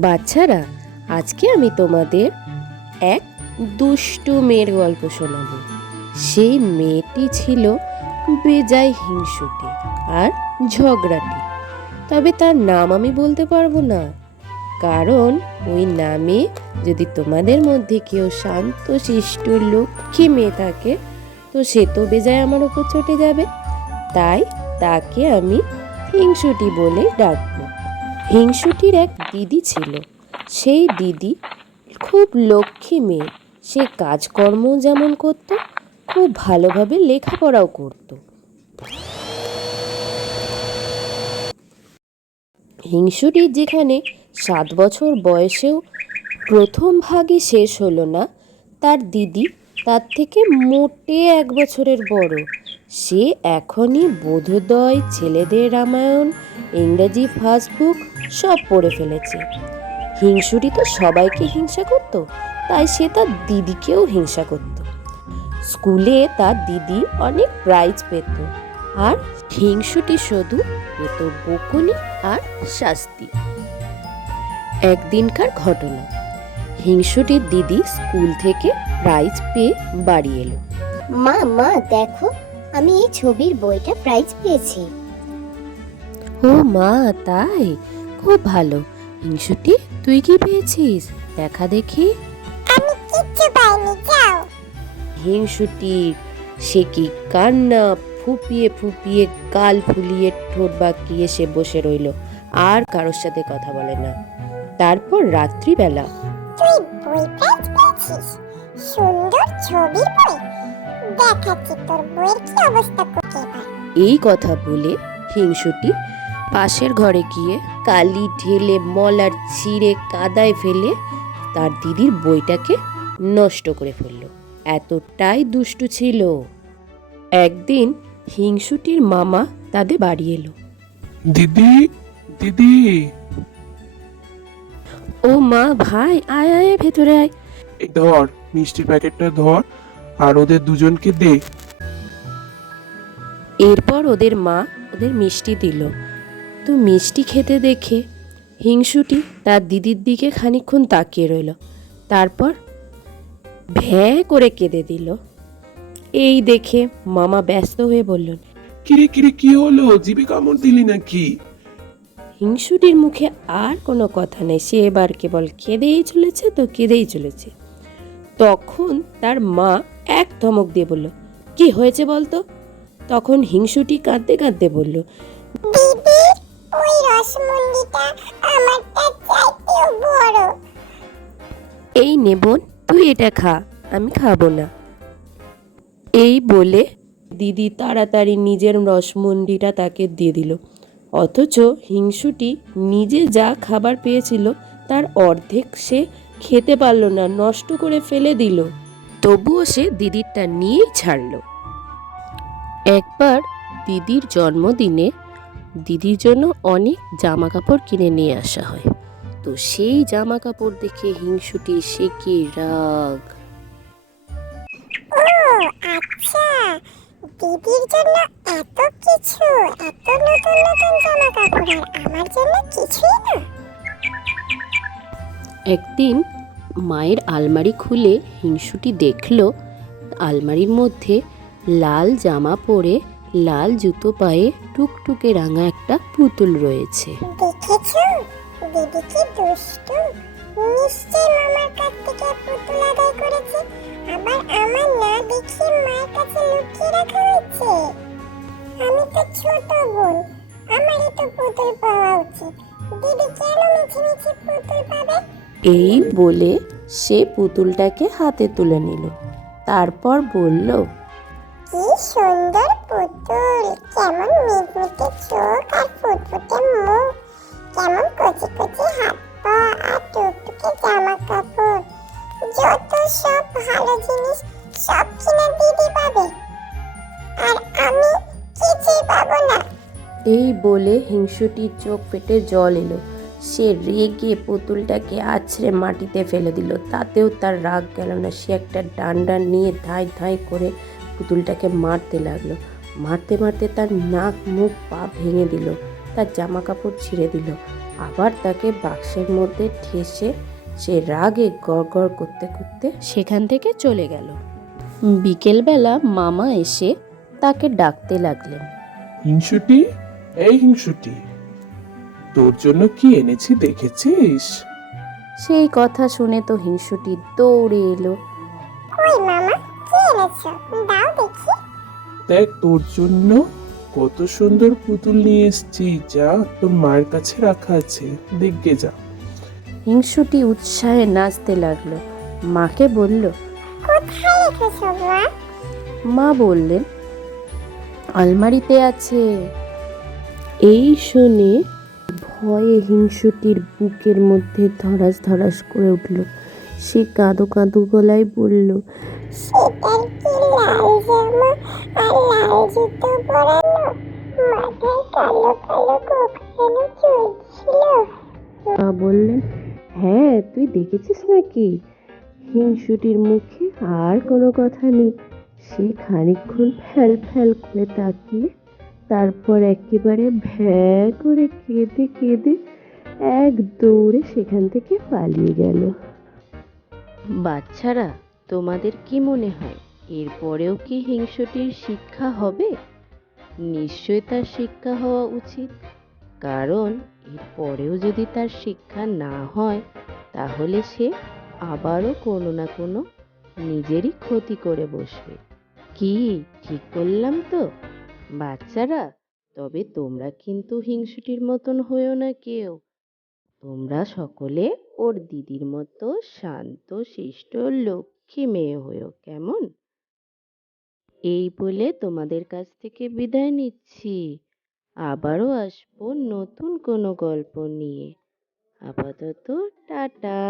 বাচ্চারা, আজকে আমি তোমাদের এক দুষ্টু মেয়ের গল্প শোনাবো। সেই মেয়েটি ছিল বেজায় হিংসুটে আর ঝগড়াটে। তবে তার নাম আমি বলতে পারবো না, কারণ ওই নামে যদি তোমাদের মধ্যে কেউ শান্ত শিষ্ট লক্ষ্মী মেয়ে থাকে, তো সে তো বেজায় আমার উপর চটে যাবে। তাই তাকে আমি হিংসুটি বলে ডাকবো। হিংসুটির এক দিদি ছিল। সেই দিদি খুব লক্ষ্মী মেয়ে। সে কাজকর্ম যেমন করত, খুব ভালোভাবে লেখাপড়াও করত। হিংসুটির যেখানে 7 বছর বয়সেও প্রথম ভাগে শেষ হলো না, তার দিদি তার থেকে মোটে 1 বছরের বড়। সে এখনই বোধোদয়, ছেলেদের রামায়ণ, ইংরেজি ফার্স্ট বুক সব পড়ে ফেলেছে। হিংসুটি তো সবাইকে হিংসা করত, তাই সে তার দিদিকেও হিংসা করত। স্কুলে তার দিদি অনেক প্রাইজ পেত, আর হিংসুটি শুধু পেত বকুনি আর শাস্তি। একদিনকার ঘটনা, হিংসুটির দিদি স্কুল থেকে প্রাইজ পেয়ে বাড়ি এলো। মা মা দেখো, আমি এই ছবির বইটা প্রাইজ পেয়েছি। ও মা, তাই? খুব ভালো। হিংসুটি, তুই কি পেয়েছিস? দেখা দেখি। আমি কিচ্ছু পাইনি, যাও। হিংসুটির সে কি কান্না! ফুপিয়ে ফুপিয়ে গাল ফুলিয়ে ঠোঁট বাঁকিয়ে সে বসে রইল, আর কারোর সাথে কথা বলে না। তারপর রাত্রিবেলা, তুই বই প্রাইজ পেয়েছিস? সুন্দর ছবির বই, দেখাচ্ছি তোর বইয়ের কি অবস্থা করতে এবার। এই কথা বলে হিংসুটি পাশের ঘরে গিয়ে কালি ঢেলে মলার ছিঁড়ে কাদায় ফেলে তার দিদির বইটাকে নষ্ট করে ফেলল। এতটাই দুষ্টু ছিল। একদিন হিংসুটির মামা তাদের বাড়ি এলো। দিদি, দিদি, ও মা, ভাই, আয় আয় ভেতরে আয়। এই ধর মিষ্টির প্যাকেটটা ধর, আর ওদের দুজনকে দে। এরপর ওদের মা ওদের মিষ্টি দিল। তো মিষ্টি খেতে দেখে হিংসুটি তার দিদির দিকে খানিকক্ষণ তাকিয়ে রইল, তারপর ভ্যাঁ করে কেঁদে দিল। এই দেখে মামা ব্যস্ত হয়ে বললেন, কিরে কিরে, কি হলো? জিভে কামড় দিলি নাকি? হিংসুটির মুখে আর কোনো কথা নেই, সে এবার কেবল কেঁদেই চলেছে তো কেঁদেই চলেছে। তখন তার মা এক ধমক দিয়ে বলল, কি হয়েছে বলতো? তখন হিংসুটি কাঁদতে কাঁদতে বলল, দিদি, ওই রসমন্ডিটা আমারটা চাইতেও বড়। এই নে বোন, তুই এটা খা, আমি খাবো না। এই বলে দিদি তাড়াতাড়ি নিজের রসমন্ডিটা তাকে দিয়ে দিল। অথচ হিংসুটি নিজে যা খাবার পেয়েছিল তার অর্ধেক সে খেতে পারল না, নষ্ট করে ফেলে দিল। তবুও সে দিদিরটা নিয়েই ছাড়ল। একবার দিদির জন্মদিনে দিদির জন্য অনেক জামা কাপড় কিনে নিয়ে আসা হয়। তো সেই জামা কাপড় দেখে হিংসুটি সে কি রাগ! ও আচ্ছা, দিদির জন্য এত কিছু, এত নতুন নতুন জামা কাপড়, আর আমার জন্য কিছুই না। একদিন মায়ের আলমারি খুলে হিংসুটি দেখল আলমারির মধ্যে লাল জামা পরে লাল জুতো পায়ে টুকটুকে রাঙা একটা পুতুল রয়েছে। দেখেছো দিদি কি দুষ্টু, নিশ্চয় মামার কাছ থেকে পুতুল আদায় করেছে, আবার আমার না দেখে মায়ের কাছে লুকিয়ে রাখা হয়েছে। আমি তো ছোট বোন, আমারই তো পুতুল পাওয়া উচিত, দিদি কেন মিছে মিছে পুতুল পাবে? এই বলে সে পুতুলটাকে হাতে তুলে নিল, তারপর বলল, কি সুন্দর পুতুল, কেমন মিটমিটে চোখ আর ফুটফুটে মুখ, কেমন কচি কচি হাত পা আর টুকটুকে জামা কাপড়, যত সব ভালো জিনিস সব কিনে দিদি পাবে, আর আমি কিছুই পাবো না। এই বলে হিংসুটির চোখ ফেটে জল এলো। সে রেগে পুতুলটাকে আছড়ে মাটিতে ফেলে দিল। তাতেও তার রাগ গেল না। সে একটা ডান্ডা নিয়ে ধাঁই ধাঁই করে পুতুলটাকে মারতে লাগলো। মারতে মারতে তার নাক মুখ পা ভেঙে দিল, তার জামা কাপড় ছিঁড়ে দিল। আবার তাকে বাক্সের মধ্যে ঠেসে সে রাগে গড়গড় করতে করতে সেখান থেকে চলে গেল। বিকেলবেলা মামা এসে তাকে ডাকতে লাগলেন। হিংসুটি, এই হিংসুটি, তোর জন্য কি এনেছি দেখেছিস? সেই কথা শুনে তো হিংসুটি দৌড়ে এলো। কই মামা, কি এনেছো? দাও দেখি। দেখ, তোর জন্য কত সুন্দর পুতুল নিয়ে এসেছি, যা তোর মায়ের কাছে রাখা আছে, দেখবে যা। হিংসুটি উৎসাহে নাচতে লাগলো। মাকে বলল। কোথায় রেখেছো মা? মা বললেন, আলমারিতে আছে। এই শুনে ভয়ে হিংসুটির বুকের মধ্যে ধড়াস ধড়াস করে উঠল। সে কাঁদো কাঁদো গলায় বলল, সেটার কি লাল জামা আর লাল জুতো পরানো, মাথায় কালো কালো কোকড়ানো চুল ছিল? মা বললেন, হ্যাঁ, তুই দেখেছিস নাকি? হিংসুটির মুখে আর কোনো কথা নেই। সে খানিকক্ষণ ফ্যাল ফ্যাল করে তাকিয়ে তারপর একেবারে ভ্যাঁ করে কেঁদে কেঁদে এক দৌড়ে সেখান থেকে পালিয়ে গেল। বাচ্চারা, তোমাদের কি মনে হয় এরপরেও কি হিংসুটির শিক্ষা হবে? নিশ্চয়ই তার শিক্ষা হওয়া উচিত, কারণ এরপরেও যদি তার শিক্ষা না হয় তাহলে সে আবারও কোনো না কোনো নিজেরই ক্ষতি করে বসবে। কি ঠিক বললাম তো বাচ্চারা? তবে তোমরা কিন্তু হিংসুটির মতন হয়েও না কেউ। তোমরা সকলে ওর দিদির মতো শান্ত শিষ্ট লক্ষ্মী মেয়ে হয়েও, কেমন? এই বলে তোমাদের কাছ থেকে বিদায় নিচ্ছি। আবারও আসবো নতুন কোনো গল্প নিয়ে। আপাতত টাটা।